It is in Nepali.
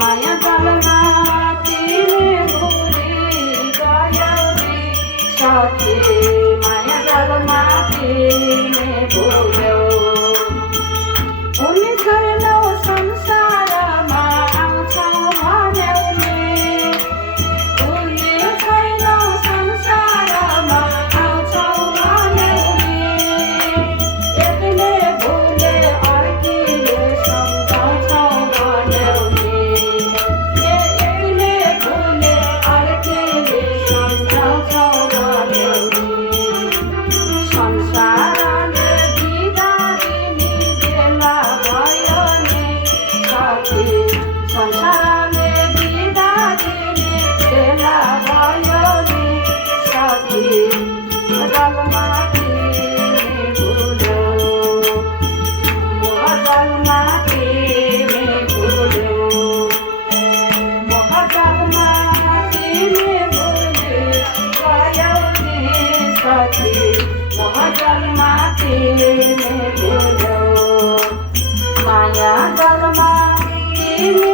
माया जलमा तिमी भुली गयौ रे सखी माया जलमा तिमी भुल्यौ उनी छैनौ संसारमा आउँछौ भन्यौ नि उनी छैनौ संसारमा आउँछौ भन्यौ नि एक्लै भुले अर्कीले सम्झाउँछौ भन्यौ नि एक्लै भुले अर्कीले सम्झाउँछौ भन्यौ नि संसारले बिदा दिने बेला भयो नि सखी संसारले बिदा दिने बेला भयो नि सखी जलमा तिमी भुल्यौ मोह जलमा तिमी भुल्यौ मोह जलमा तिमी भुली गयौ नि सखी मोह जलमा तिमी भुल्यौ माया जलमा तिमी